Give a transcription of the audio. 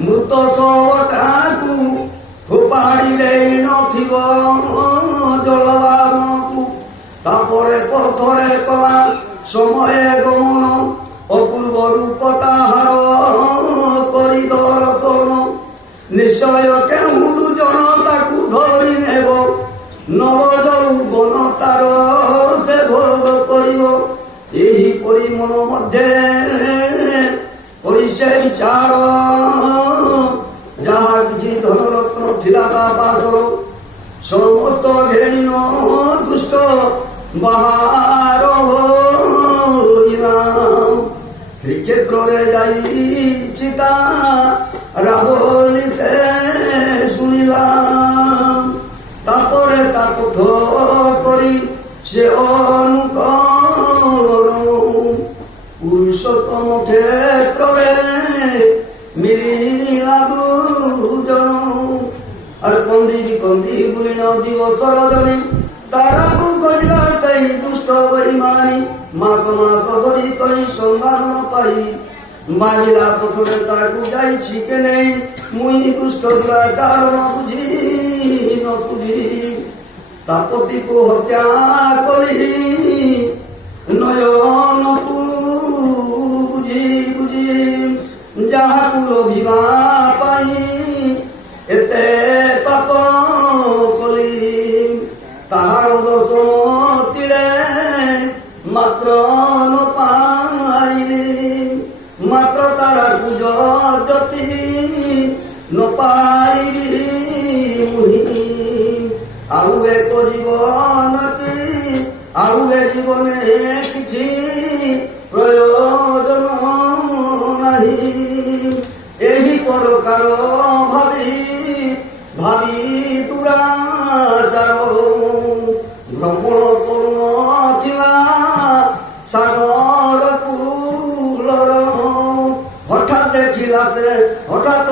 मृत शवटाकू फोपाड़ी दे नथिब जल পথরে কলা সময়ে গমন অপূর্ব রূপ তাহার করি দর্শন নিশ্চয় কেউ দুজন তাকু ধরি নেব নব যৌবন তার সে ভোগ করিব এই পরি মন মধ্যে করি সে বিচার যাহা কিছু ধনরত্ন থিলা তা পাথর সমস্ত ঘেনিন দুষ্ট বাহার শ্রীক্ষেত্রে যাই চিতা রাবণী সে শুনিলাম তারপরে তার পথ করি সে অনুকর পুরুষোত্তম ক্ষেত্রে মিলিলা দুজন আর কন্দি বুলিন দিবস রজনী তারাকু করিলা সেই দুষ্ট বৈমানী মাস মাস ধরি তৈ সম্মান পাই বাজিলা পথরে তাকু যাইছি কে নেই মুই দুষ্ট দুরাচার বুঝি বুঝি তাপতিকু হত্যা করি নয়ন বুঝি বুঝি যাহাকু লোভিবা পাই এতে পাপ কলি তাহার দর্শন তিলে মাত্র নপাইলি মাত্র তারা গুজতি নপাইলি মুহি আউ এক জীবনতি আউ এ জীবনে কিছু প্রয়োজন নাহি এই প্রকার ভাবি ভাবি দুরাচার ভ্রমণ তরুণ ଥିଲା সাগর কুলর হঠাৎ দেখিলা সে হঠাৎ